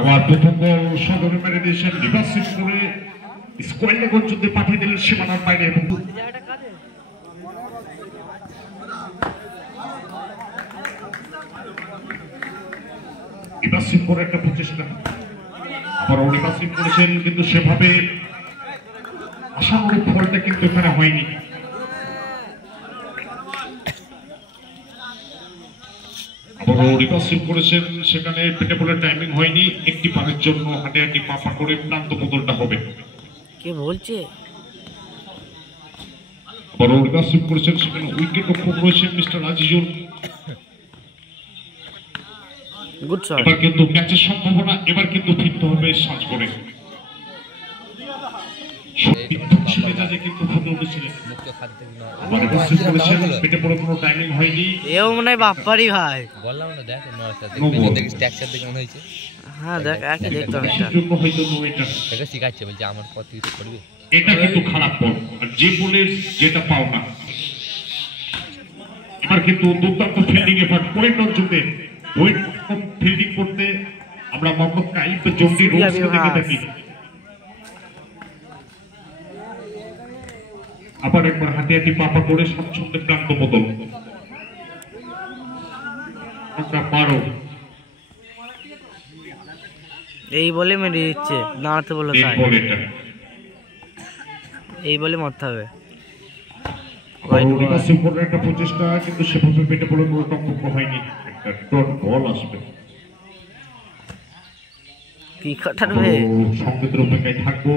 আবার প্রথম বল সদরে মেরে দিয়েছেন রিভার্স করে স্কোয়ার লেগ পর্যন্ত পাঠিয়ে দিলেন সীমানার বাইরে এবং রিভার্স করে একটা প্রচেষ্টা আবার রিভার্স করেছেন কিন্তু সেভাবে আশানুরূপ ফলটা কিন্তু এখানে হয়নি। করেছেন সেখানে পেটে বলে টাইমিং হয়নি, একটি পারের জন্য হাঁটে হাঁটি পাপা করে প্রান্ত বদলটা হবে। কে বলছে? আবার রিভার্সিভ করেছেন সেখানে উইকেট রক্ষক রয়েছেন মিস্টার আজিজুল। Good shot. এবার কিন্তু ক্যাচের সম্ভাবনা, এবার কিন্তু ফিরতে হবে সার্চ করে। এও মনে হয় বাপ্পারই ভাই। বললাম না দেখ দেখিস ট্যাক্সার দেখে মনে হয়েছে। হ্যাঁ দেখ একই দেখতাম এটা শিখাচ্ছে বলছে আমার কত কিছু করবে। এটা কিন্তু খারাপ বল, আর যে বলের যেটা পাও না। এবার কিন্তু দুর্দান্ত ফিল্ডিং এফার্ট পয়েন্ট অঞ্চলে ফিল্ডিং করতে আমরা মোহাম্মদ কাইফ জঙ্গি রোজ দেখে থাকি। আবার একবার হাতে হাতে পাপা করে স্বচ্ছন্দে প্রান্ত বদল এই বলে মেরে দিচ্ছে, দাঁড়াতে বললো তাই এই বলে মারতে হবে। একটা প্রচেষ্টা কিন্তু সেভাবে পেটে বলে কোনো টক্কর হয়নি, একটা ডট বল আসবে। কি কাটাবে সংকেতের অপেক্ষায় থাকবো।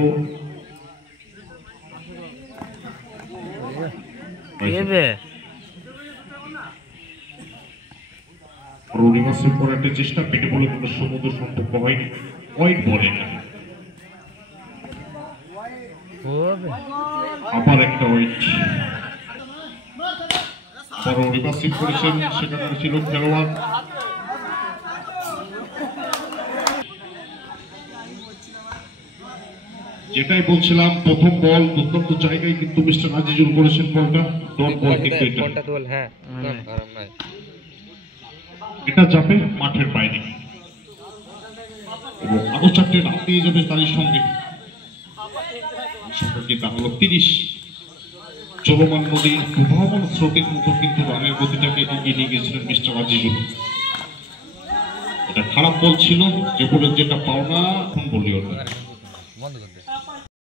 চেষ্টা পেটে বলে কোনো সমুদ্র সম্পর্ক হয়নি, ওয়াইড বলে না। আবার একটা ওয়াইড রিভার্সিভ করেছেন, সেখানে ছিল খেলোয়াড়। যেটাই বলছিলাম প্রথম বল দুর্দান্ত জায়গায় কিন্তু মিস্টার আজিজুল করেছেন বলটা ডট বল, কিন্তু এটা যাবে মাঠের বাইরে এবং আরো চারটে রান দিয়ে যাবে তারই সঙ্গে। হলো 30 চলমান নদীর প্রবাহমান স্রোতের মতো কিন্তু রানের গতিটাকে এগিয়ে নিয়ে গেছিলেন মিস্টার আজিজুল। এটা খারাপ বল ছিল, যে বলের যেটা পাওনা এখন বলি ওটা